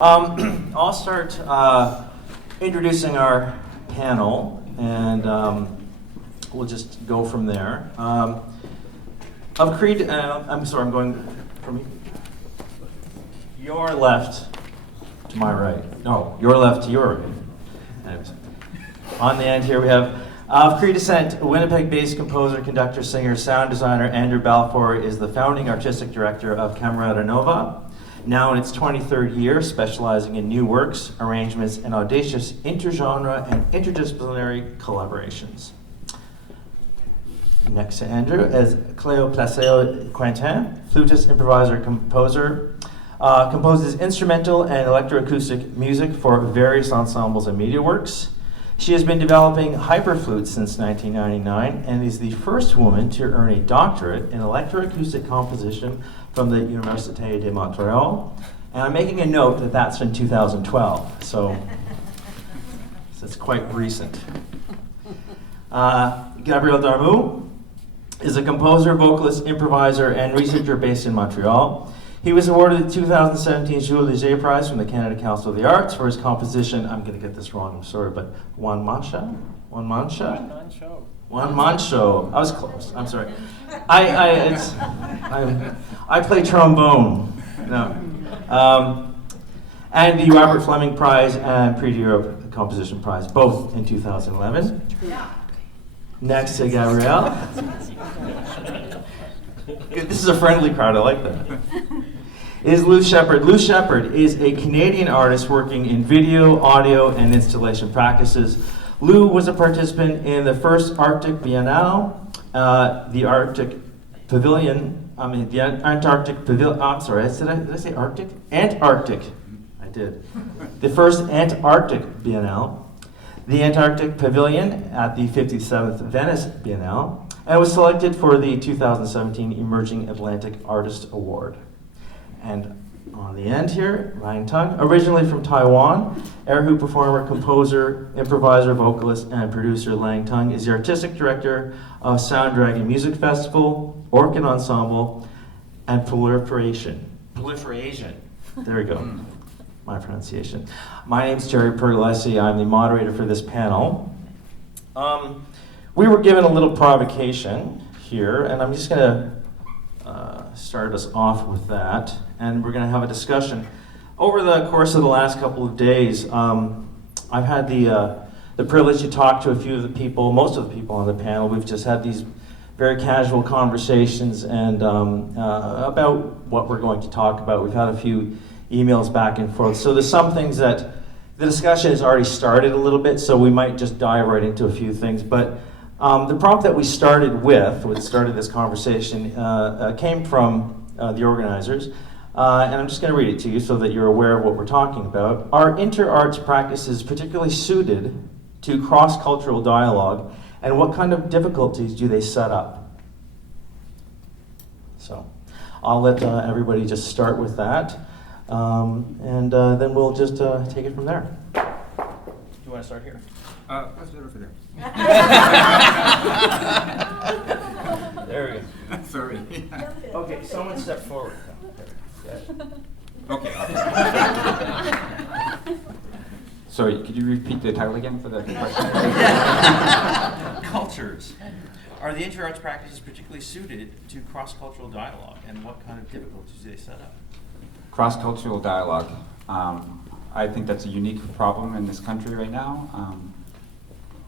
I'll start introducing our panel, and we'll just go from there. I'm sorry, I'm going from your left to my right. No, your left to your right. Anyways, on the end here we have of Cree descent, Winnipeg-based composer, conductor, singer, sound designer Andrew Balfour is the founding artistic director of Camerata Nova, now in its 23rd year, specializing in new works, arrangements, and audacious intergenre and interdisciplinary collaborations. Next to Andrew is Palacio-Quintin, flutist, improviser, composer, composes instrumental and electroacoustic music for various ensembles and media works. She has been developing hyperflute since 1999 and is the first woman to earn a doctorate in electroacoustic composition from the Université de Montréal. And I'm making a note that that's in 2012, so it's quite recent. Gabriel Dharmoo is a composer, vocalist, improviser, and researcher based in Montreal. He was awarded the 2017 Jules Léger Prize from the Canada Council of the Arts for his composition, I'm going to get this wrong, I'm sorry, but One Man Show. I was close, I'm sorry. I play trombone. No. And the Robert Fleming Prize and Prix d'Europe Composition Prize, both in 2011. Next to Gabrielle. This is a friendly crowd, I like that. Is Lou Sheppard. Lou Sheppard is a Canadian artist working in video, audio, and installation practices. Lou was a participant in the first Arctic Biennale, the Antarctic Pavilion, did I say Arctic? Antarctic, I did. The first Antarctic Biennale, the Antarctic Pavilion at the 57th Venice Biennale, and was selected for the 2017 Emerging Atlantic Artist Award. And on the end here, Lan Tung, originally from Taiwan, erhu performer, composer, improviser, vocalist, and producer Lan Tung is the artistic director of Sound Dragon Music Festival, Orchid Ensemble, and Proliferation. There we go. My pronunciation. My name's Jerry Pergolesi. I'm the moderator for this panel. We were given a little provocation here, and I'm just going to start us off with that, and we're going to have a discussion. Over the course of the last couple of days, I've had the privilege to talk to a few of the people, most of the people on the panel. We've just had these very casual conversations and about what we're going to talk about. We've had a few emails back and forth. So there's some things that the discussion has already started a little bit, so we might just dive right into a few things. But the prompt that we started with, which started this conversation, came from the organizers. And I'm just going to read it to you so that you're aware of what we're talking about. Are inter-arts practices particularly suited to cross-cultural dialogue, and what kind of difficulties do they set up? So I'll let everybody just start with that, and then we'll just take it from there. Do you want to start here? Let's do it over there. There we go. Sorry. Okay, someone step forward. Okay. Sorry, could you repeat the title again for the question? Cultures. Are the inter-arts practices particularly suited to cross-cultural dialogue, and what kind of difficulties do they set up? Cross-cultural dialogue. I think that's a unique problem in this country right now.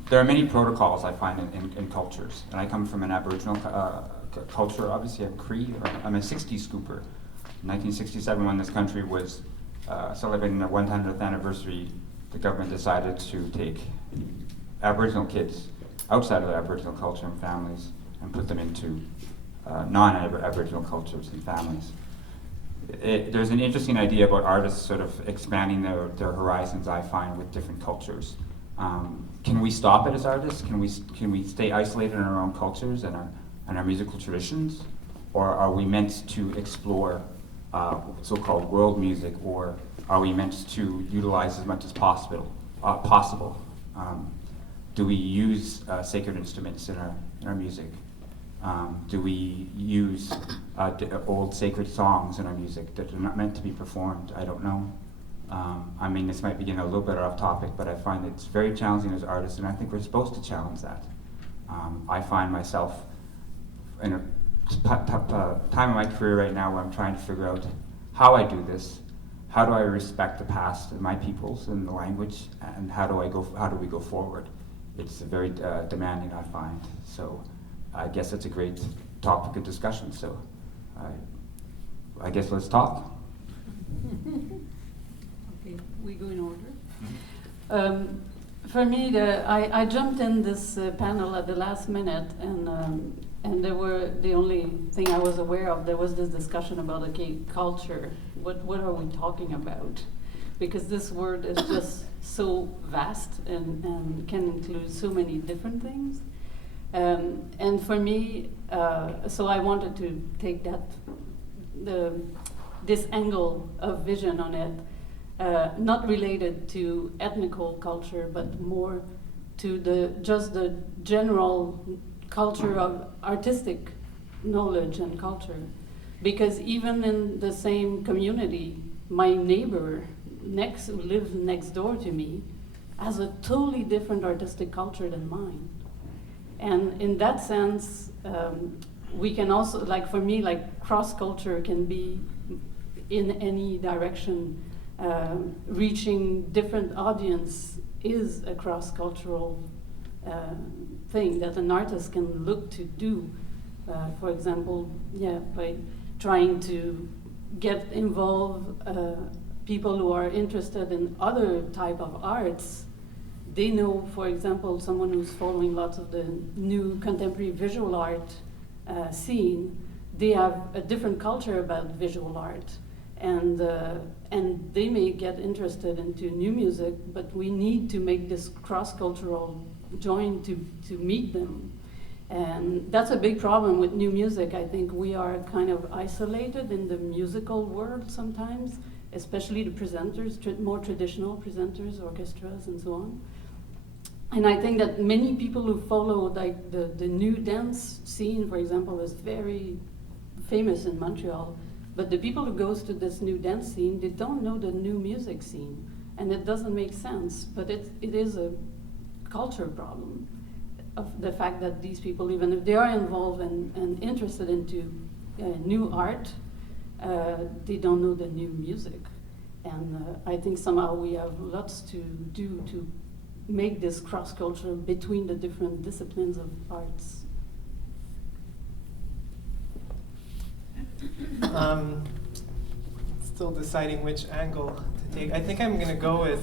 There are many protocols I find in cultures, and I come from an Aboriginal culture. Obviously, I'm Cree. I'm a 60s scooper. In 1967, when this country was celebrating their 100th anniversary, the government decided to take Aboriginal kids outside of their Aboriginal culture and families and put them into non-Aboriginal cultures and families. There's an interesting idea about artists sort of expanding their horizons, I find, with different cultures. Can we stop it as artists? Can we stay isolated in our own cultures and our musical traditions? Or are we meant to explore so-called world music, or are we meant to utilize as much as possible? Do we use sacred instruments in our music? Do we use old sacred songs in our music that are not meant to be performed? I don't know. I mean, this might be getting a little bit off topic, but I find it's very challenging as artists, and I think we're supposed to challenge that. I find myself in a time in my career right now where I'm trying to figure out how I do this, how do I respect the past and my peoples and the language, and how do we go forward? It's very demanding, I find. So I guess it's a great topic of discussion. So I guess let's talk. Okay, we go in order. For me, I jumped in this panel at the last minute, and the only thing I was aware of, there was this discussion about culture. What are we talking about? Because this word is just so vast and can include so many different things. And for me, so I wanted to take this angle of vision on it, not related to ethnical culture, but more to just the general culture of artistic knowledge and culture. Because even in the same community, my neighbor who lives next door to me has a totally different artistic culture than mine. And in that sense, we can also, like for me, like cross-culture can be in any direction. Reaching different audience is a cross-cultural thing that an artist can look to do. For example, by trying to get involved people who are interested in other type of arts. They know, for example, someone who's following lots of the new contemporary visual art scene, they have a different culture about visual art. And they may get interested into new music, but we need to make this cross-cultural join to meet them. And that's a big problem with new music. I think we are kind of isolated in the musical world sometimes, especially the presenters, more traditional presenters, orchestras, and so on. And I think that many people who follow like the new dance scene, for example, is very famous in Montreal. But the people who goes to this new dance scene, they don't know the new music scene. And it doesn't make sense, but it is a culture problem of the fact that these people, even if they are involved and interested into new art, they don't know the new music. And I think somehow we have lots to do to make this cross-culture between the different disciplines of arts. Still deciding which angle to take. I think I'm going to go with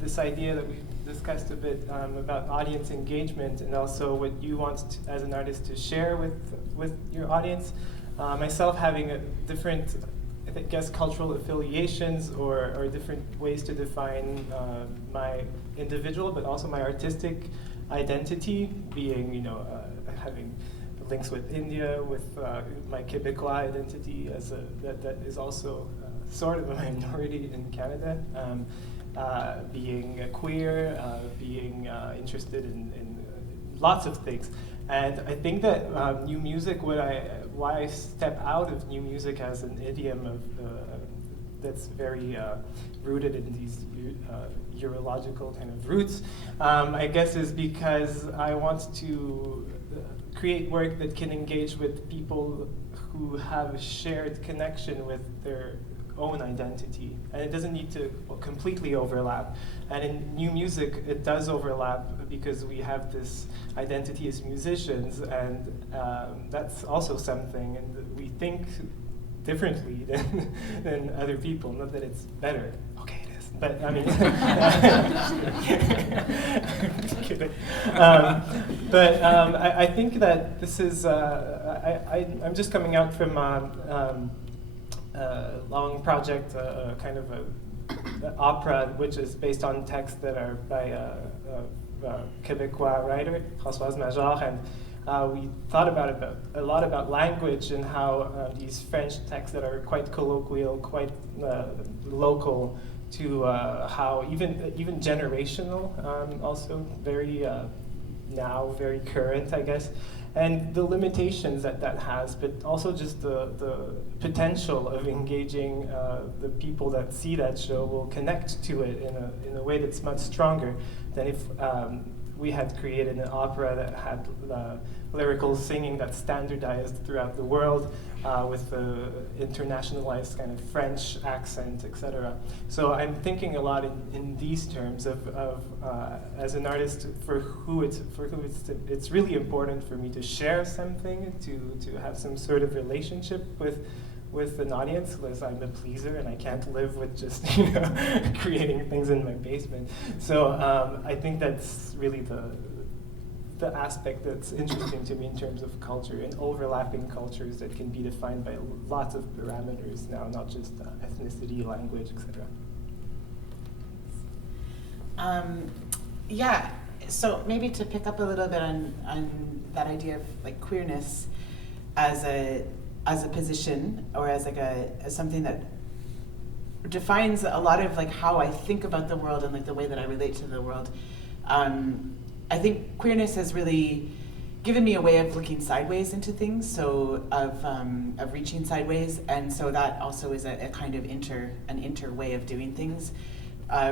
this idea that we discussed a bit about audience engagement and also what you want as an artist to share with your audience. Myself having a different, I guess, cultural affiliations or different ways to define my individual, but also my artistic identity, being, having links with India, with my Quebecois identity that is also sort of a minority in Canada, being queer, being interested in lots of things. And I think that new music, why I step out of new music as an idiom of that's very rooted in these Eurological kind of roots, I guess is because I want to create work that can engage with people who have a shared connection with their own identity. And it doesn't need to completely overlap. And in new music, it does overlap because we have this identity as musicians, and that's also something, and we think differently than other people. Not that it's better. Okay, it is. But I mean, just kidding. I think that this is, I'm just coming out from a long project, kind of an opera, which is based on texts that are by a Quebecois writer, Françoise Major, and we thought a lot about language and how these French texts that are quite colloquial, quite local, to how even generational, also very now, very current, I guess, and the limitations that that has, but also just the potential of engaging the people that see that show will connect to it in a way that's much stronger than if we had created an opera that had lyrical singing that's standardized throughout the world with the internationalized kind of French accent, etc. So I'm thinking a lot in these terms of as an artist for who it's really important for me to share something, to have some sort of relationship with an audience, because I'm a pleaser and I can't live with just creating things in my basement. So I think that's really the aspect that's interesting to me in terms of culture and overlapping cultures that can be defined by lots of parameters now, not just ethnicity, language, etc. Yeah, so maybe to pick up a little bit on that idea of like queerness as a position, or as like as something that defines a lot of like how I think about the world and like the way that I relate to the world. I think queerness has really given me a way of looking sideways into things, so of reaching sideways, and so that also is a kind of an inter way of doing things,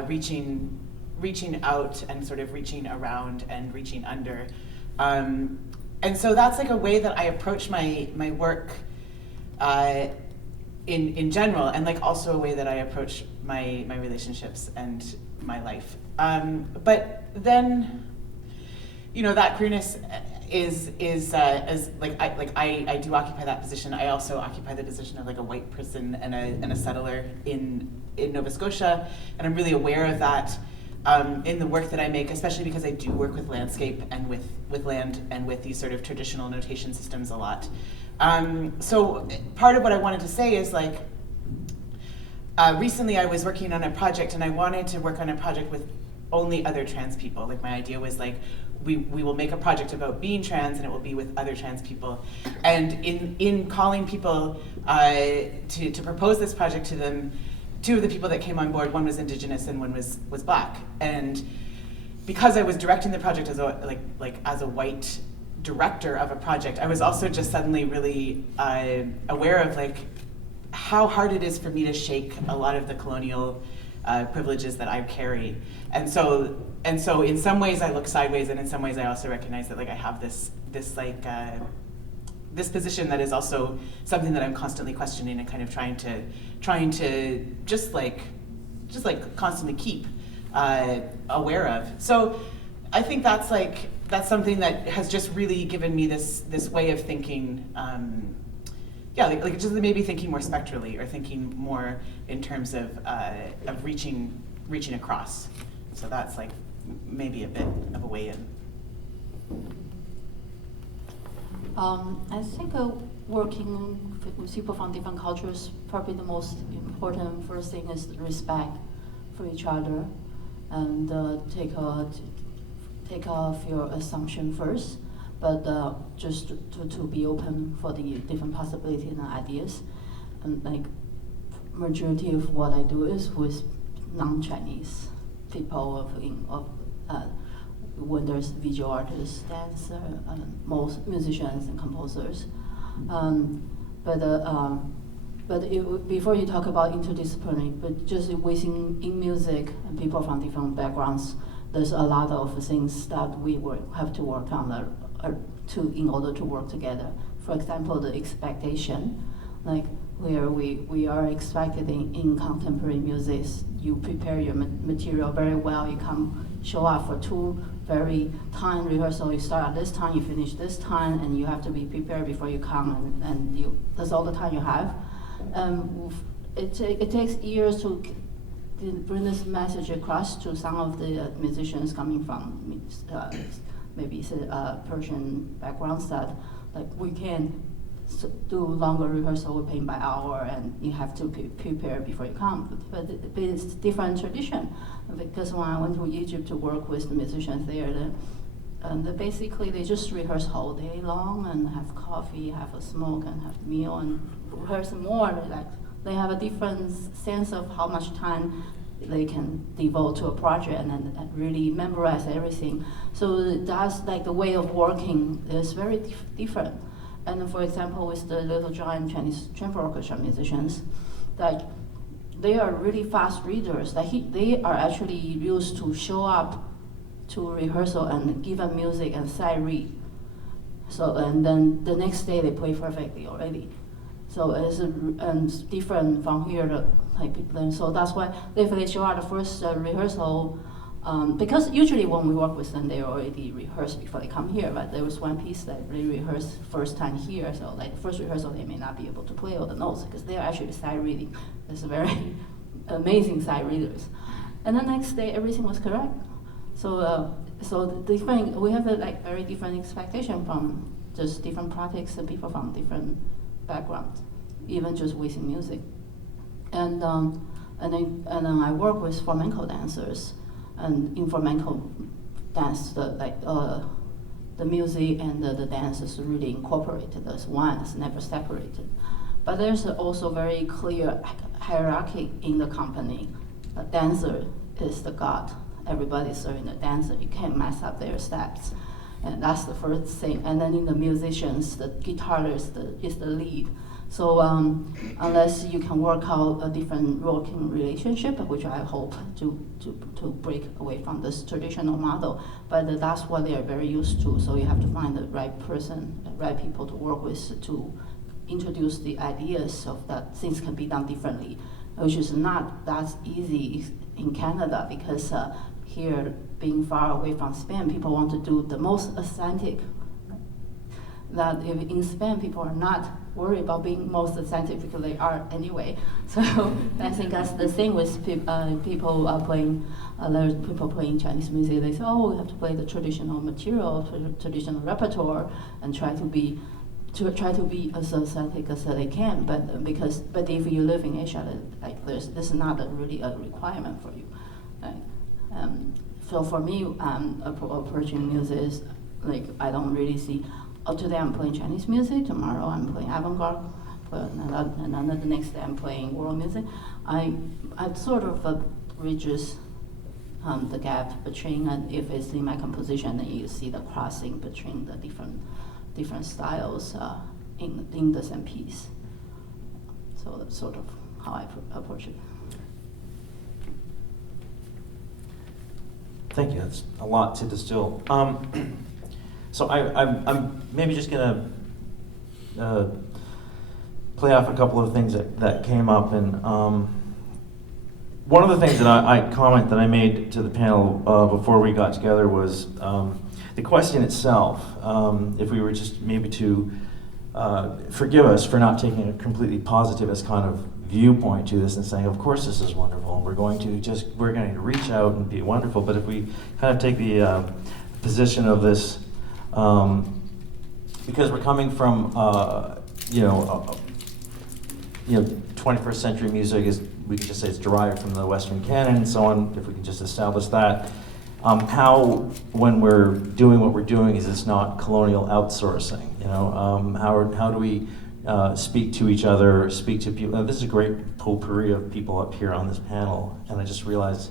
reaching out and sort of reaching around and reaching under, and so that's like a way that I approach my work in general, and like also a way that I approach my relationships and my life. But then, that queerness is as I do occupy that position. I also occupy the position of like a white person and a settler in Nova Scotia, and I'm really aware of that in the work that I make, especially because I do work with landscape and with land and with these sort of traditional notation systems a lot. So part of what I wanted to say is like, recently I was working on a project, and I wanted to work on a project with only other trans people. Like my idea was like, we will make a project about being trans, and it will be with other trans people. And in calling people to propose this project to them, two of the people that came on board, one was Indigenous and one was Black. And because I was directing the project as a white director of a project, I was also just suddenly really aware of like how hard it is for me to shake a lot of the colonial privileges that I carry. And so in some ways I look sideways, and in some ways I also recognize that like I have this position that is also something that I'm constantly questioning and kind of trying to just constantly keep aware of. So I think that's something that has just really given me this way of thinking. Like just maybe thinking more spectrally, or thinking more in terms of reaching across. So that's like maybe a bit of a way in. I think working with people from different cultures, probably the most important first thing is respect for each other, and take off your assumption first, but just to be open for the different possibilities and ideas. And like majority of what I do is with non-Chinese people when there's visual artists, dancer, most musicians and composers. Before you talk about interdisciplinary, but just in music and people from different backgrounds, there's a lot of things that we have to work on in order to work together. For example, the expectation, like where we are expected in contemporary music, you prepare your material very well, you come show up for 2 very time rehearsal, you start at this time, you finish this time, and you have to be prepared before you come, and that's all the time you have. It takes years to bring this message across to some of the musicians coming from maybe Persian backgrounds, that like we can do longer rehearsal, we're paying by hour, and you have to prepare before you come. But it's different tradition, because when I went to Egypt to work with the musicians there, basically they just rehearse whole day long and have coffee, have a smoke, and have meal, and rehearse more. Like they have a different sense of how much time they can devote to a project and then really memorize everything. So that's like the way of working is very different. And for example, with the Little Giant Chinese Chamber Orchestra musicians, like they are really fast readers. Like they are actually used to show up to rehearsal and give them music and sight read. So and then the next day they play perfectly already. So it's different from here. So that's why if they show up the first rehearsal, because usually when we work with them, they already rehearse before they come here. But there was one piece that they rehearsed first time here. So like the first rehearsal, they may not be able to play all the notes because they are actually sight reading. It's very amazing sight readers. And the next day, everything was correct. So we have a like very different expectation from just different practices and people from different backgrounds, even just within music. And then I work with flamenco dancers, and in flamenco dance, the music and the dance is really incorporated as one. It's never separated. But there's also very clear hierarchy in the company. A dancer is the god. Everybody's serving the dancer. You can't mess up their steps. And that's the first thing. And then in the musicians, the guitarist is the lead. So unless you can work out a different working relationship, which I hope to break away from this traditional model, but that's what they are very used to. So you have to find the right person, the right people to work with to introduce the ideas of that things can be done differently, which is not that easy in Canada because here, being far away from Spain, people want to do the most authentic. That if in Spain, people are not worried about being most authentic because they are anyway. So I think that's the thing with people playing. There's people playing Chinese music. They say, "Oh, we have to play the traditional material, traditional repertoire, and try to be as authentic as they can." But if you live in Asia, like this is not really a requirement for you. So for me, approaching music is like I don't really see. Today I'm playing Chinese music. Tomorrow I'm playing avant-garde. And the next day I'm playing world music. I sort of bridges the gap between, and if it's in my composition, then you see the crossing between the different styles in the same piece. So that's sort of how I approach it. Thank you. That's a lot to distill. So I'm maybe just gonna play off a couple of things that came up, and one of the things that comment that I made to the panel before we got together was the question itself. If we were just maybe to forgive us for not taking a completely positivist kind of viewpoint to this and saying, of course this is wonderful, and we're going to reach out and be wonderful. But if we kind of take the position of this, because we're coming from 21st century music is, we could just say it's derived from the Western canon and so on. If we can just establish that, how when we're doing what we're doing is it's not colonial outsourcing. How do we speak to each other, speak to people? This is a great potpourri of people up here on this panel, and I just realized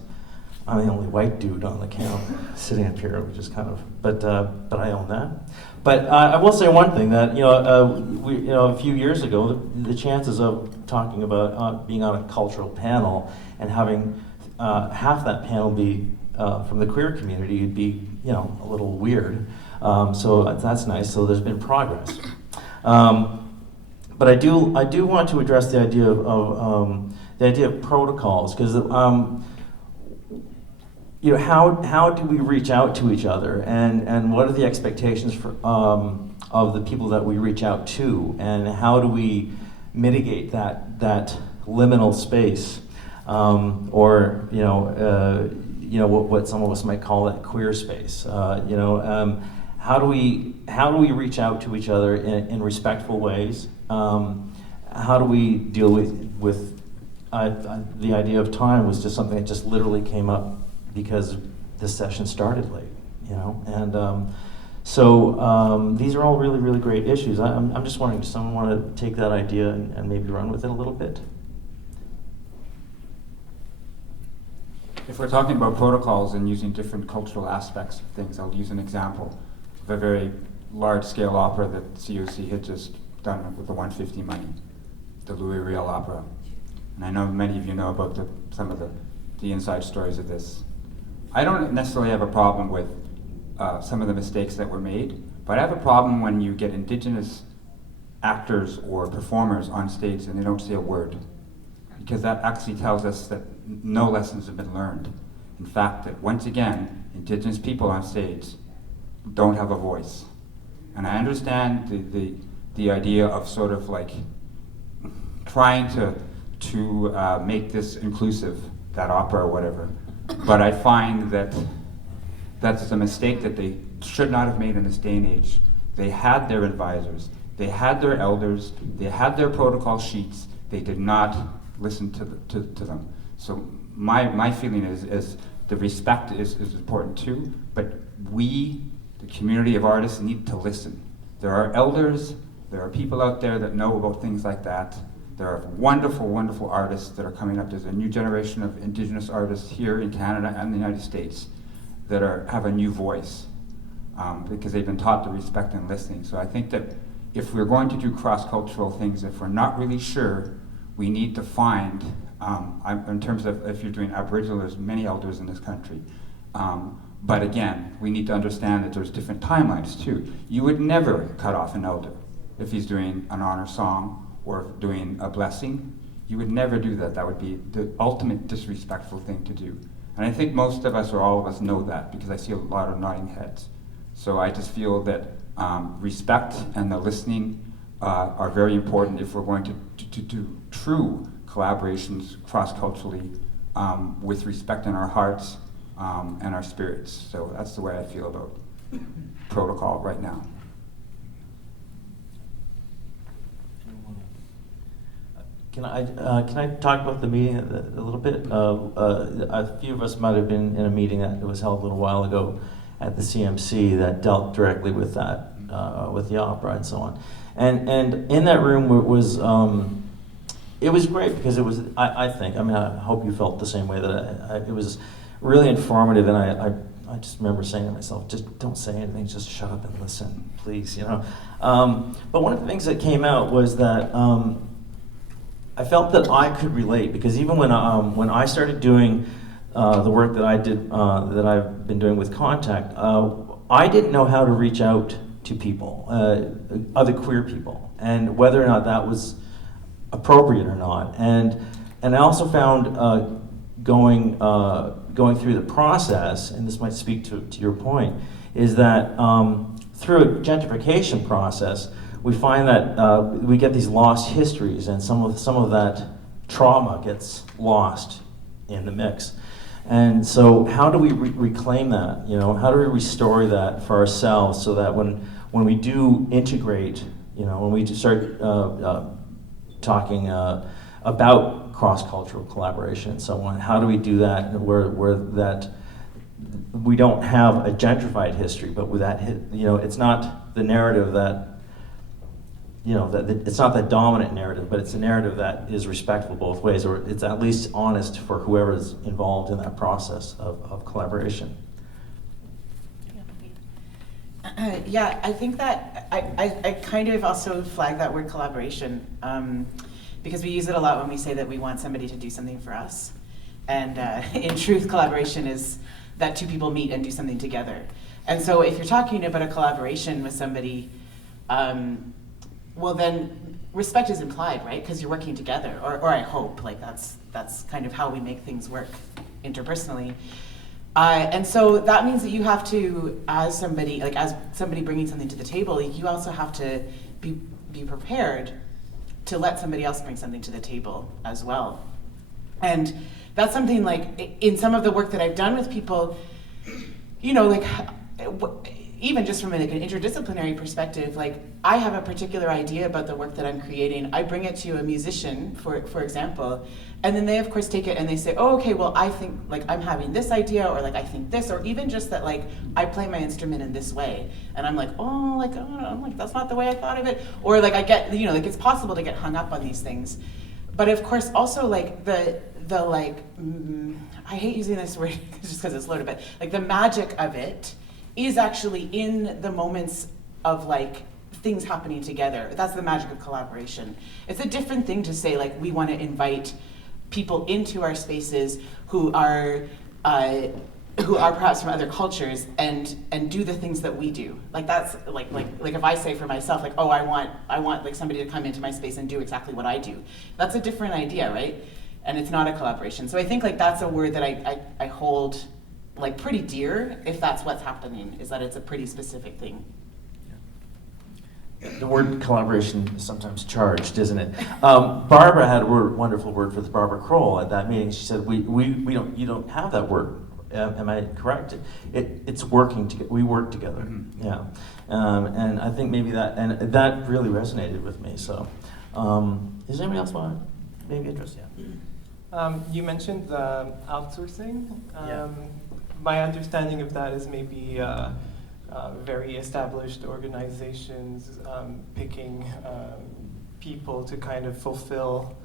I'm the only white dude on the count sitting up here, which is kind of, but I own that. But I will say one thing that a few years ago, the chances of talking about being on a cultural panel and having half that panel be from the queer community would be a little weird. So that's nice. So there's been progress. But I do want to address the idea of protocols, because how do we reach out to each other, and what are the expectations of the people that we reach out to, and how do we mitigate that liminal space, or what some of us might call that queer space. How do we reach out to each other in respectful ways? How do we deal with the idea of time was just something that just literally came up because this session started late, and so these are all really, really great issues. I'm just wondering, does someone want to take that idea and maybe run with it a little bit? if we're talking about protocols and using different cultural aspects of things, I'll use an example of a very large-scale opera that COC had just done with the 150 money, the Louis Riel opera. And I know many of you know about some of the inside stories of this. I don't necessarily have a problem with some of the mistakes that were made, but I have a problem when you get indigenous actors or performers on stage and they don't say a word, because that actually tells us that no lessons have been learned. In fact, that once again, indigenous people on stage don't have a voice. And I understand the idea of sort of like trying to make this inclusive, that opera or whatever, but I find that that's a mistake that they should not have made in this day and age. They had their advisors, they had their elders, they had their protocol sheets, they did not listen to them. So my feeling is the respect is important too, but we, the community of artists, need to listen. There are elders, there are people out there that know about things like that. There are wonderful, wonderful artists that are coming up. There's a new generation of indigenous artists here in Canada and the United States that have a new voice because they've been taught to respect and listening. So I think that if we're going to do cross-cultural things, if we're not really sure, we need to find, in terms of if you're doing Aboriginal, there's many elders in this country. But again, we need to understand that there's different timelines too. You would never cut off an elder if he's doing an honor song or doing a blessing. You would never do that. That would be the ultimate disrespectful thing to do. And I think most of us or all of us know that because I see a lot of nodding heads. So I just feel that respect and the listening are very important if we're going to do true collaborations cross-culturally with respect in our hearts and our spirits. So that's the way I feel about protocol right now. Can I talk about the meeting a little bit? A few of us might have been in a meeting that was held a little while ago at the CMC that dealt directly with that, with the opera and so on. And in that room it was great because it was, I think, I mean, I hope you felt the same way that it was really informative, and I just remember saying to myself, just don't say anything, just shut up and listen, please, you know. But one of the things that came out was that I felt that I could relate, because even when I started doing the work that I did, that I've been doing with Contact, I didn't know how to reach out to people, other queer people, and whether or not that was appropriate or not. And I also found going through the process, and this might speak to your point, is that through a gentrification process, we find that we get these lost histories, and some of that trauma gets lost in the mix. And so how do we reclaim that? You know, how do we restore that for ourselves so that when we do integrate, you know, when we start talking about cross-cultural collaboration and so on, how do we do that where that we don't have a gentrified history, but with that, you know, it's not the narrative that, you know, that it's not that dominant narrative, but it's a narrative that is respectful both ways, or it's at least honest for whoever is involved in that process of collaboration. Yeah, I think that I kind of also flag that word collaboration because we use it a lot when we say that we want somebody to do something for us. And in truth, collaboration is that two people meet and do something together. And so if you're talking about a collaboration with somebody, well then respect is implied, right? Because you're working together, or I hope, like that's kind of how we make things work interpersonally. And so that means that you have to, as somebody bringing something to the table, you also have to be prepared to let somebody else bring something to the table as well. And that's something like in some of the work that I've done with people, you know, like even just from like an interdisciplinary perspective, like I have a particular idea about the work that I'm creating. I bring it to a musician, for example, and then they of course take it and they say, oh, okay, well I think like I'm having this idea, or like I think this, or even just that like I play my instrument in this way, and I'm like, I'm like that's not the way I thought of it, or like I get, you know, like it's possible to get hung up on these things, but of course also like the like, I hate using this word just because it's loaded, but like the magic of it is actually in the moments of like things happening together. That's the magic of collaboration. It's a different thing to say like we want to invite people into our spaces who are perhaps from other cultures and do the things that we do. Like that's like if I say for myself like, oh, I want like somebody to come into my space and do exactly what I do. That's a different idea, right? And it's not a collaboration. So I think like that's a word that I hold like pretty dear if that's what's happening, is that it's a pretty specific thing. The word collaboration is sometimes charged, isn't it? Barbara had a wonderful word for this, Barbara Kroll, at that meeting. She said, you don't have that word. Am I correct? It's working together. We work together. Mm-hmm. Yeah, and I think maybe that really resonated with me. So, does anybody else want to maybe address? Yeah. You mentioned outsourcing. Yeah. My understanding of that is maybe very established organizations picking people to kind of fulfill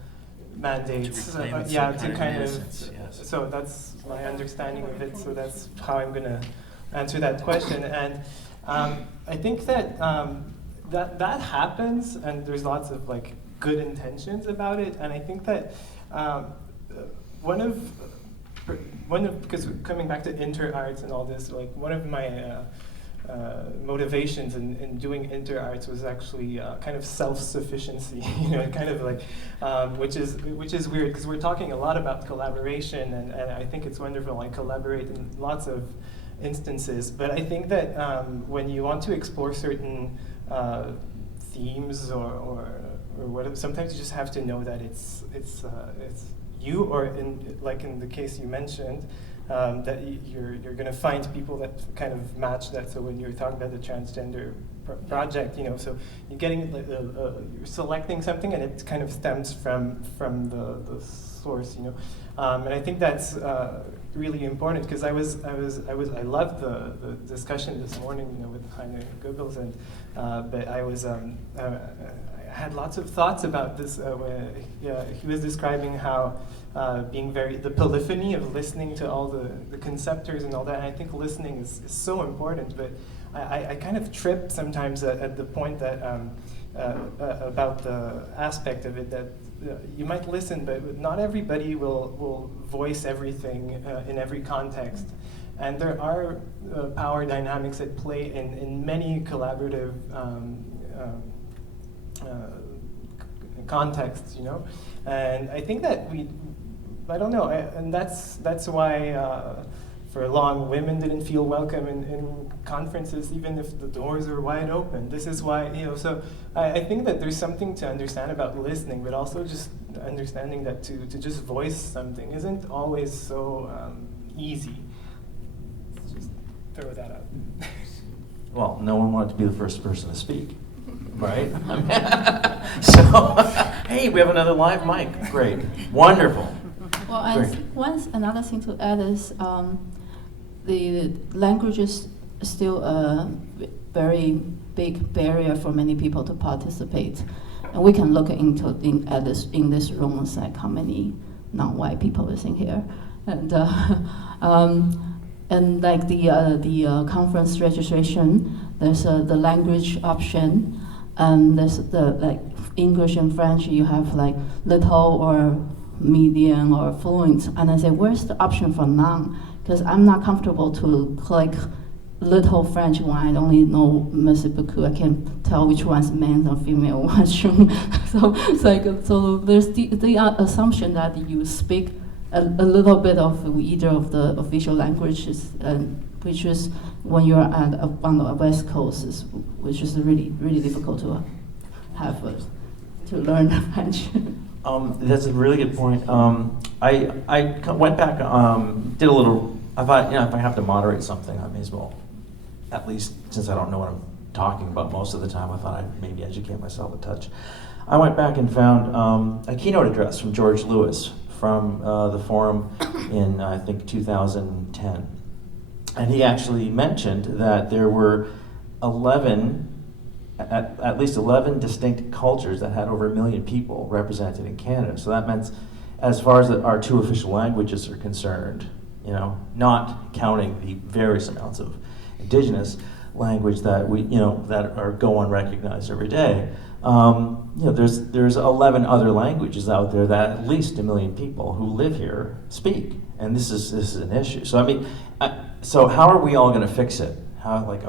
mandates. To reclaim Yeah, some to kind of kind of. innocence, yes. So that's my understanding of it. So that's how I'm going to answer that question. And I think that that happens, and there's lots of like good intentions about it. And I think that one of because coming back to inter-arts and all this, like one of my motivations in doing inter-arts was actually kind of self-sufficiency, kind of like, which is weird because we're talking a lot about collaboration, and I think it's wonderful. I collaborate in lots of instances, but I think that when you want to explore certain themes or whatever, sometimes you just have to know that it's you, or in the case you mentioned, that you're going to find people that kind of match that. So when you're talking about the transgender project, so you're getting you're selecting something, and it kind of stems from the source, and I think that's really important because I loved the discussion this morning, with Heiner Goebbels, and but I was I had lots of thoughts about this. Where he was describing how being the polyphony of listening to all the conceptors and all that. And I think listening is so important, but I kind of trip sometimes at the point that about the aspect of it that you might listen, but not everybody will voice everything in every context. And there are power dynamics at play in many collaborative contexts, and I think that I don't know, and that's why for long women didn't feel welcome in conferences, even if the doors are wide open. This is why, so I think that there's something to understand about listening, but also just understanding that to just voice something isn't always so easy. Let's just throw that out. Well, no one wanted to be the first person to speak, right? So, hey, we have another live mic. Great, wonderful. Well, another thing to add is the language is still a very big barrier for many people to participate, and we can look in this room and say how many non-white people is in here, and like the conference registration, there's the language option, and there's the like English and French. You have like little or medium or fluent, and I say, where's the option for none? Because I'm not comfortable to click little French when I only know Merci beaucoup. I can't tell which one's man or female washroom. So there's the assumption that you speak a little bit of either of the official languages, which is when you're on the West Coast, which is really, really difficult to have to learn French. That's a really good point. I went back, did a little. I thought, if I have to moderate something, I may as well, at least since I don't know what I'm talking about most of the time, I thought I'd maybe educate myself a touch. I went back and found a keynote address from George Lewis from the forum in, I think, 2010. And he actually mentioned that there were at least 11 distinct cultures that had over 1 million people represented in Canada. So that meant as far as our two official languages are concerned, you know, not counting the various amounts of indigenous language that go unrecognized every day. You know, there's 11 other languages out there that at least 1 million people who live here speak, and this is an issue. So I mean, so how are we all going to fix it? How, like,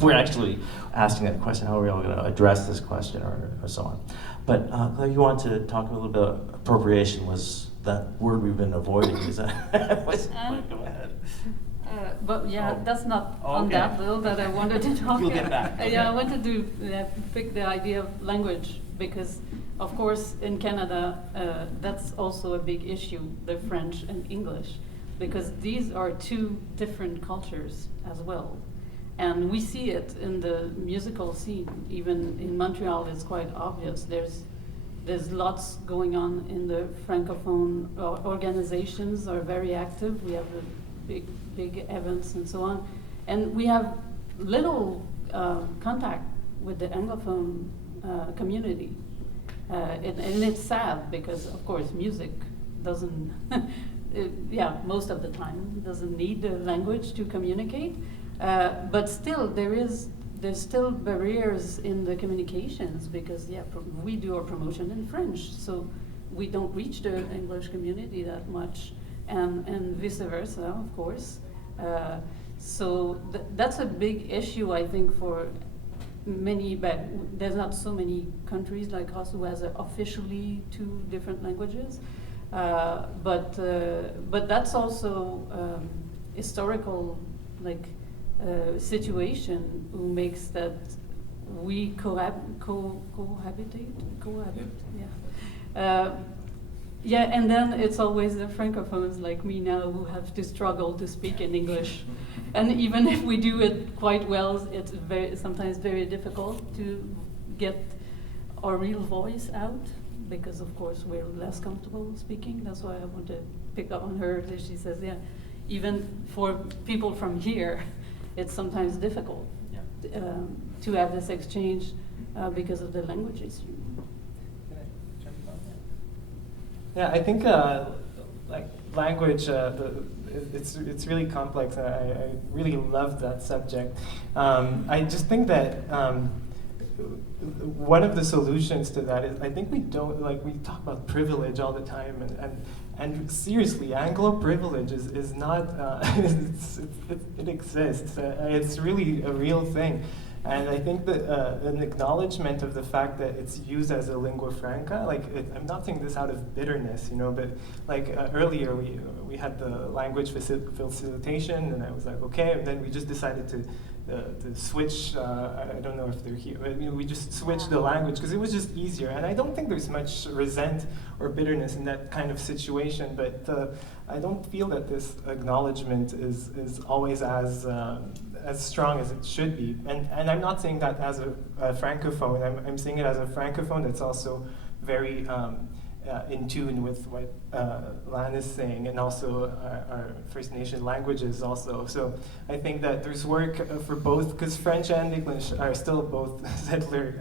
we're actually asking that question. How are we all going to address this question, or so on? But Claire, you wanted to talk a little bit about appropriation. Was that word we've been avoiding? Is that? Go ahead. But yeah, Oh. that's not Oh, on okay. that bill that I wanted to talk. You'll get back. Okay. Yeah, I wanted to pick the idea of language because, of course, in Canada, that's also a big issue, the French and English, because these are two different cultures as well. And we see it in the musical scene. Even in Montreal, it's quite obvious. There's lots going on in the Francophone organizations are very active. We have big events and so on. And we have little contact with the Anglophone community. And it's sad because, of course, music doesn't, most of the time, doesn't need the language to communicate. But still, there's still barriers in the communications because, we do our promotion in French, so we don't reach the English community that much, and vice versa, of course. So that's a big issue, I think, for many, but there's not so many countries like us who has officially 2 different languages. But that's also historical, situation who makes that we cohabit. Yeah, and then it's always the francophones like me now who have to struggle to speak in English. And even if we do it quite well, it's sometimes very difficult to get our real voice out because, of course, we're less comfortable speaking. That's why I want to pick up on her. She says, even for people from here, it's sometimes difficult to have this exchange because of the language issue. Yeah, I think language, it's really complex. I really love that subject. I just think that one of the solutions to that is I think we talk about privilege all the time, and seriously, Anglo privilege is not it exists. It's really a real thing. And I think that an acknowledgement of the fact that it's used as a lingua franca, I'm not saying this out of bitterness, but earlier we had the language facilitation, and I was like, okay, and then we just decided to switch. I don't know if they're here. We just switched the language because it was just easier, and I don't think there's much resent or bitterness in that kind of situation. But I don't feel that this acknowledgement is always as strong as it should be. And I'm not saying that as a francophone. I'm saying it as a francophone that's also very in tune with what Lan is saying, and also our First Nation languages also. So I think that there's work for both, because French and English are still both settler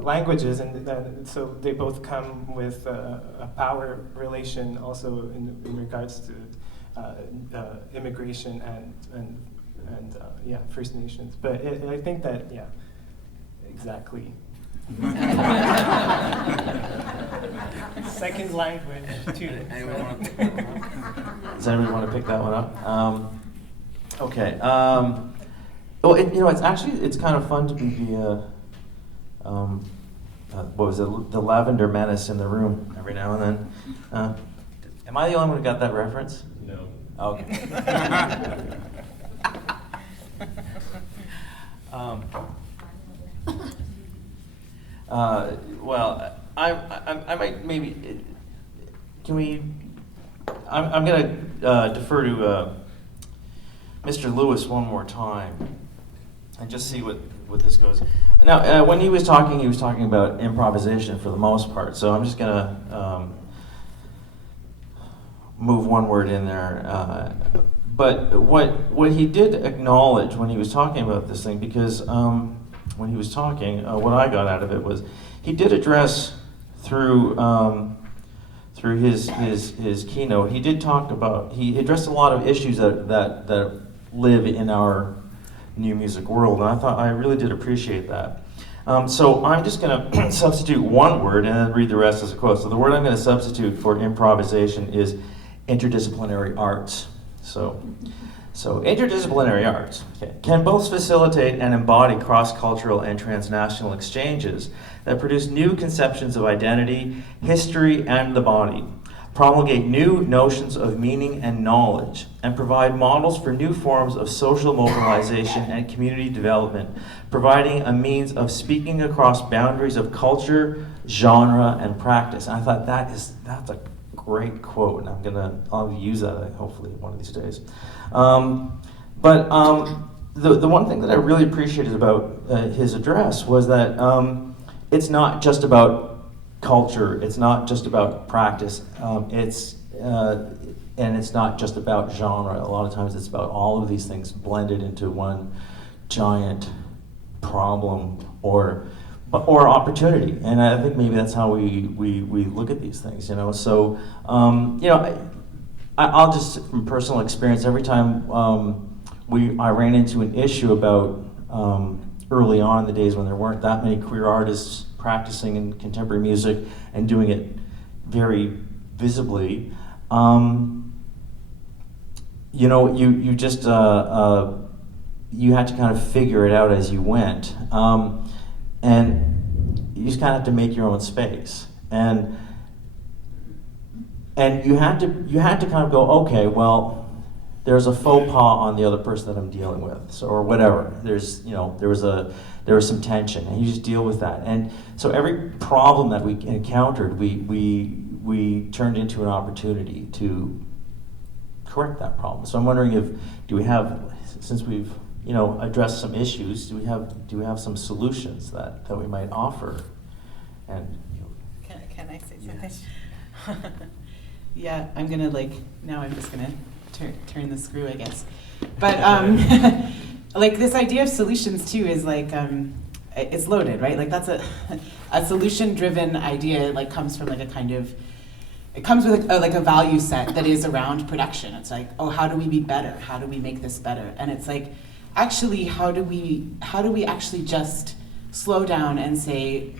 languages, and so they both come with a power relation also in regards to immigration and First Nations. But I think that, exactly. Second language too. Does anybody want to pick that one up? Okay. Well, it's kind of fun to be the what was it? The lavender menace in the room every now and then. Am I the only one who got that reference? No. Okay. Well, I might maybe. Can we? I'm going to defer to Mr. Lewis one more time, and just see what this goes. Now, when he was talking about improvisation for the most part. So I'm just going to move one word in there. But what he did acknowledge when he was talking about this thing, because when he was talking, what I got out of it was he did address through through his keynote, he did talk about, he addressed a lot of issues that live in our new music world, and I really did appreciate that. So I'm just going to substitute one word and then read the rest as a quote. So the word I'm going to substitute for improvisation is interdisciplinary arts. So interdisciplinary arts can both facilitate and embody cross-cultural and transnational exchanges that produce new conceptions of identity, history, and the body, promulgate new notions of meaning and knowledge, and provide models for new forms of social mobilization and community development, providing a means of speaking across boundaries of culture, genre, and practice. And I thought that's a great quote, and I'll use that hopefully one of these days. But the one thing that I really appreciated about his address was that it's not just about culture, it's not just about practice, and it's not just about genre. A lot of times it's about all of these things blended into one giant problem or opportunity. And I think maybe that's how we look at these things, you know. So, I'll just, from personal experience, every time I ran into an issue about early on in the days when there weren't that many queer artists practicing in contemporary music and doing it very visibly, you just you had to kind of figure it out as you went, and you just kind of have to make your own space, and you had to kind of go, okay, well, there's a faux pas on the other person that I'm dealing with, so, or whatever. There was some tension, and you just deal with that. And so every problem that we encountered, we turned into an opportunity to correct that problem. So I'm wondering since we've addressed some issues, do we have some solutions that we might offer? And can I say something? Yeah, I'm gonna now I'm just gonna turn the screw, I guess. But like this idea of solutions too is it's loaded, right? Like that's a solution-driven idea. Like comes from it comes with a value set that is around production. It's like, oh, how do we be better? How do we make this better? And it's like, actually, how do we actually just slow down and say,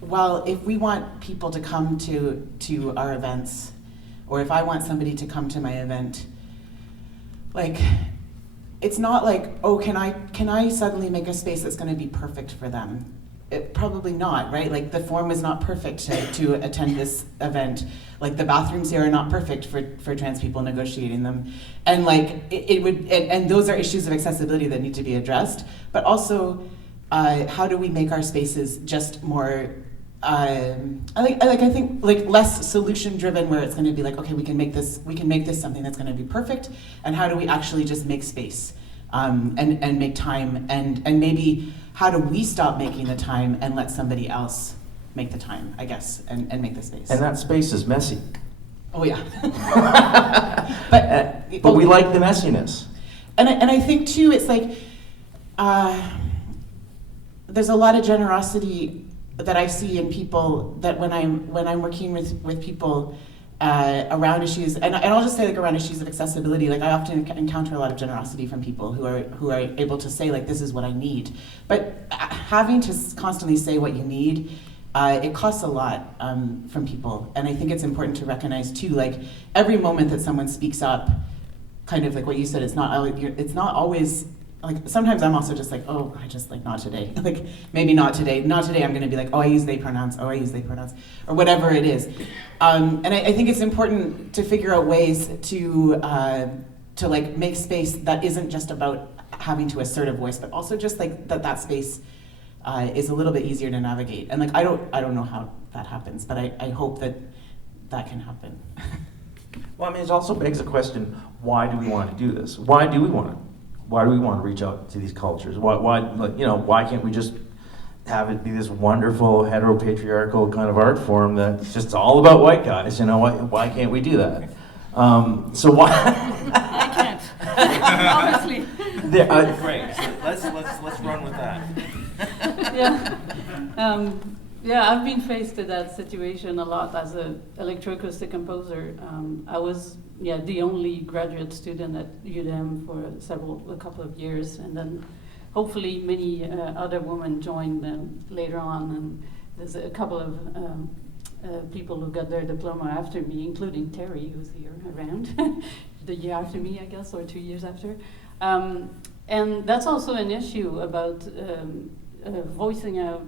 well, if we want people to come to our events, or if I want somebody to come to my event, it's not like, oh, can I suddenly make a space that's going to be perfect for them? Probably not, right? Like the form is not perfect to attend this event. Like the bathrooms here are not perfect for trans people negotiating them, and and those are issues of accessibility that need to be addressed. But also, how do we make our spaces just more? I think less solution driven, where it's going to be like, okay, we can make this something that's going to be perfect, and how do we actually just make space and make time, and maybe how do we stop making the time and let somebody else make the time, I guess, and make the space. And that space is messy. Oh yeah. but we like the messiness. And I think too, it's like there's a lot of generosity that I see in people, that when I'm working with people around issues, and I'll just say around issues of accessibility, I often encounter a lot of generosity from people who are able to say this is what I need. But having to constantly say what you need, it costs a lot from people, and I think it's important to recognize too, every moment that someone speaks up, kind of like what you said, it's not always. Sometimes I'm also just oh, I just not today. Maybe not today. Not today. I'm going to be oh, I use they pronouns. Oh, I use they pronouns, or whatever it is. And I think it's important to figure out ways to make space that isn't just about having to assert a voice, but also just that space is a little bit easier to navigate. And I don't know how that happens, but I hope that can happen. Well, I mean, it also begs the question: why do we want to do this? Why do we want to reach out to these cultures? Why can't we just have it be this wonderful heteropatriarchal kind of art form that's just all about white guys? Why can't we do that? So why? I can't. Obviously. Great. So let's run with that. Yeah. Yeah, I've been faced with that situation a lot as an electroacoustic composer. I was the only graduate student at UDM for a couple of years, and then hopefully many other women joined later on. And there's a couple of people who got their diploma after me, including Terry, who's here around, the year after me, I guess, or 2 years after. And that's also an issue about voicing out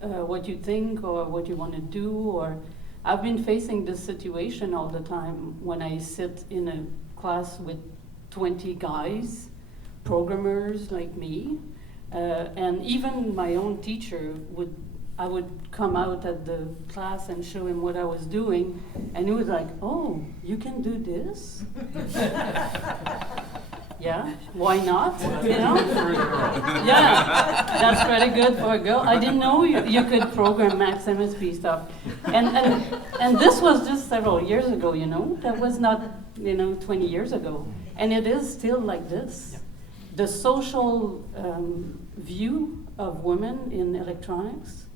what you think or what you want to do. Or I've been facing this situation all the time when I sit in a class with 20 guys, programmers like me, and even my own teacher I would come out at the class and show him what I was doing, and he was like, "Oh, you can do this?" Yeah, why not? You know? Yeah, that's pretty good for a girl. I didn't know you could program Max MSP stuff. And this was just several years ago, you know? That was not, 20 years ago. And it is still like this. The social view of women in electronics,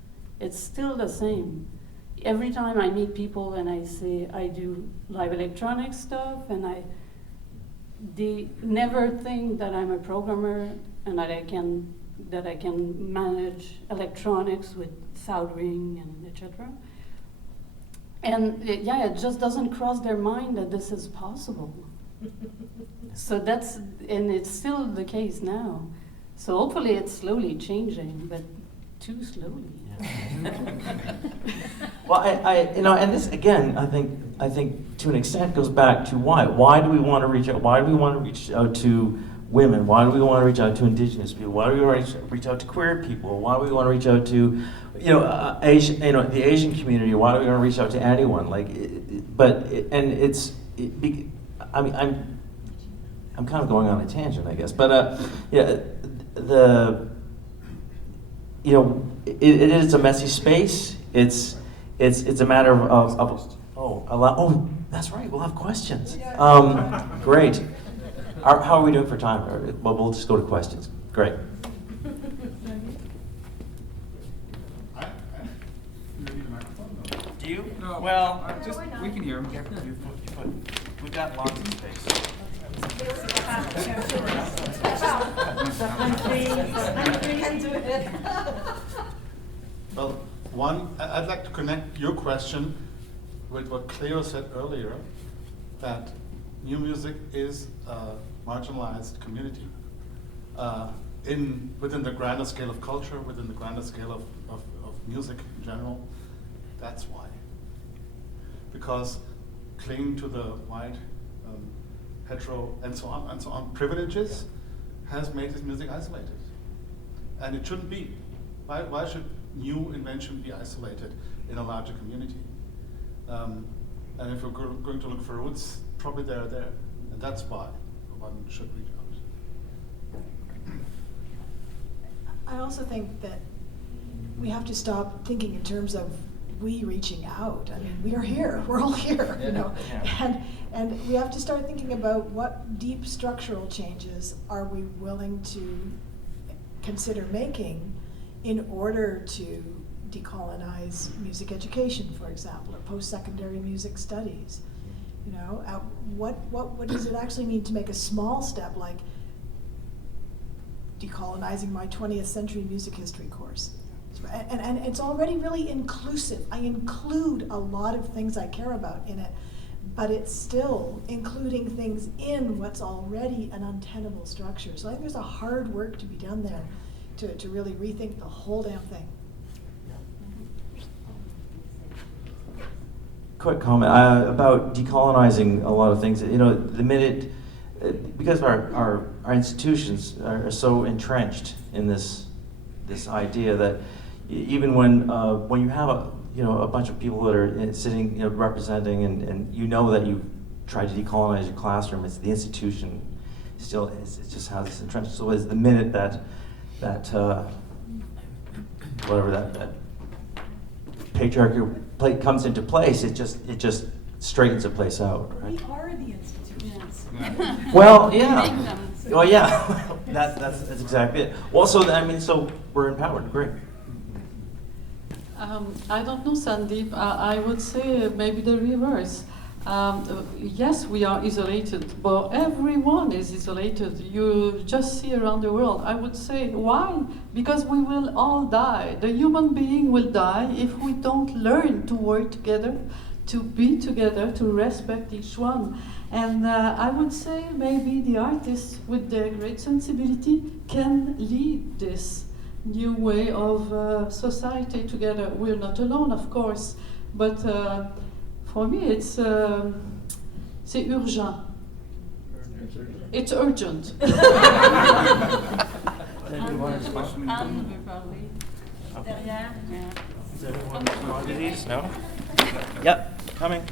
it's still the same. Every time I meet people and I say I do live electronics stuff, and they never think that I'm a programmer and that I can manage electronics with soldering and etc. And it just doesn't cross their mind that this is possible. So and it's still the case now. So hopefully it's slowly changing, but too slowly. Well, and this again, I think to an extent goes back to why. Why do we want to reach out? Why do we want to reach out to women? Why do we want to reach out to Indigenous people? Why do we want to reach out to queer people? Why do we want to reach out to, Asian, the Asian community? Why do we want to reach out to anyone? I'm kind of going on a tangent, I guess. But it is a messy space. It's a matter of that's right. We'll have questions. Great. How are we doing for time? Well, we'll just go to questions. Great. Do you? No. Well, we can hear him. We've got lots of space. Well, I'd like to connect your question with what Cleo said earlier, that new music is a marginalized community within the grander scale of culture, within the grander scale of music in general. That's why. Because clinging to the white, hetero, and so on privileges has made this music isolated. And it shouldn't be. Why should new invention be isolated in a larger community? And if we're going to look for roots, probably they're there. And that's why one should reach out. I also think that we have to stop thinking in terms of we reaching out. I mean, we are here. We're all here, Yeah. And we have to start thinking about what deep structural changes are we willing to consider making in order to decolonize music education, for example, or post-secondary music studies. What does it actually mean to make a small step like decolonizing my 20th century music history course? And it's already really inclusive. I include a lot of things I care about in it, but it's still including things in what's already an untenable structure. So I think there's a hard work to be done there to really rethink the whole damn thing. Quick comment about decolonizing a lot of things. The minute, because our institutions are so entrenched in this idea that even when you have a bunch of people that are sitting representing and that you've tried to decolonize your classroom, it's the institution still it just has this entrenched. So it's the minute that patriarchy comes into place, it just straightens a place out, right? We are the institutions. Well, Make yeah. them. Well, yeah. that's exactly it. Well, so we're empowered. Great. I don't know, Sandeep. I would say maybe the reverse. Yes, we are isolated, but everyone is isolated. You just see around the world. I would say, why? Because we will all die. The human being will die if we don't learn to work together, to be together, to respect each one. And I would say maybe the artists with their great sensibility can lead this new way of society together. We're not alone, of course, but for me it's urgent. It's urgent. No? Yep, coming.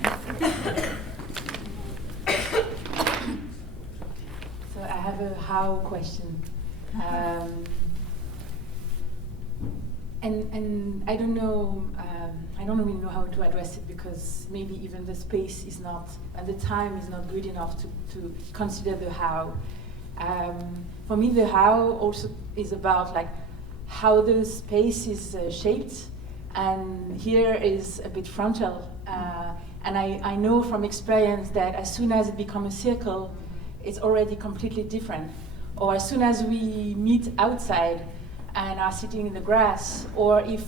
So I have a how question. And I don't know, I don't really know how to address it because maybe even the space is not, and the time is not good enough to consider the how. For me, the how also is about like how the space is shaped, and here is a bit frontal. And I know from experience that as soon as it becomes a circle, it's already completely different. Or as soon as we meet outside and are sitting in the grass, or if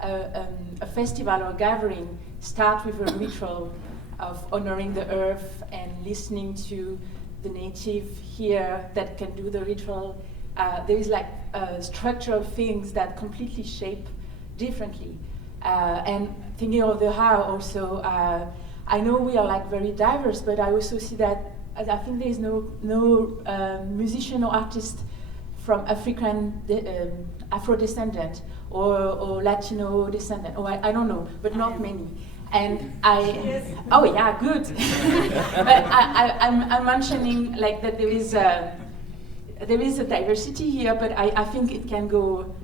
a festival or gathering starts with a ritual of honoring the earth and listening to the native here that can do the ritual, there is like a structure of things that completely shape differently. And thinking of the how also, I know we are like very diverse, but I also see that I think there is no musician or artist from Afro-descendant or Latino descendant, or I don't know, but not many. And oh yeah, good. But I'm mentioning like that there is a diversity here, but I think it can go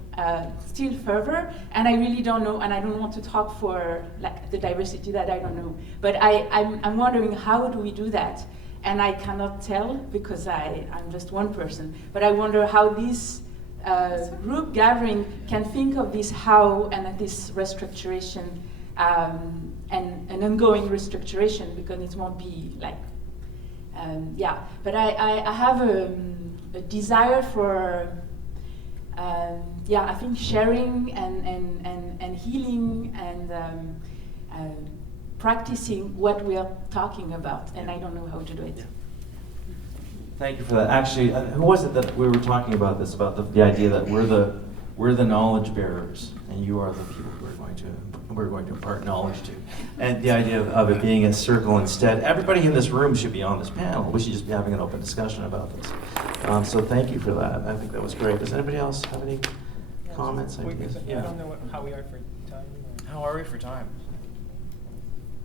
still further, and I really don't know, and I don't want to talk for like the diversity that I don't know. But I'm wondering, how do we do that? And I cannot tell because I'm just one person. But I wonder how this group gathering can think of this how and this restructuration and an ongoing restructuration, because it won't be like, yeah. But I have a desire for, yeah, I think sharing and healing and practicing what we are talking about, and I don't know how to do it. Yeah. Thank you for that. Actually, who was it that we were talking about this, about the idea that we're the knowledge bearers, and you are the people who we're going to impart knowledge to, and the idea of it being a circle instead. Everybody in this room should be on this panel. We should just be having an open discussion about this. So thank you for that. I think that was great. Does anybody else have any comments? I don't know how we are for time. How are we for time?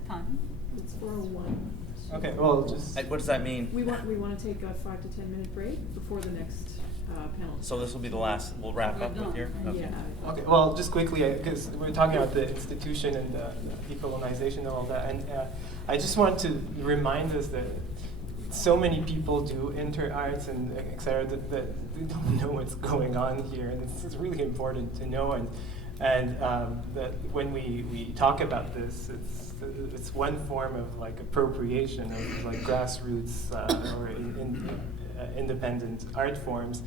Time. It's 4:01. Okay, well, just... What does that mean? We want to take a 5 to 10 minute break before the next panel. So this will be the last, we'll wrap up with here? Okay. Yeah. Okay, well, just quickly, because we're talking about the institution and the decolonization and all that, and I just want to remind us that so many people do inter-arts and et cetera that they don't know what's going on here, and it's really important to know, and that when we talk about this, it's one form of like appropriation of like grassroots or independent art forms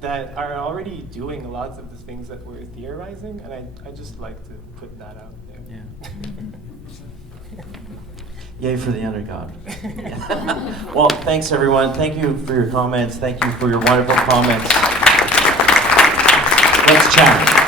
that are already doing lots of the things that we're theorizing, and I just like to put that out there. Yeah. Yay for the underdog. Well, thanks everyone. Thank you for your comments. Thank you for your wonderful comments. Let's chat.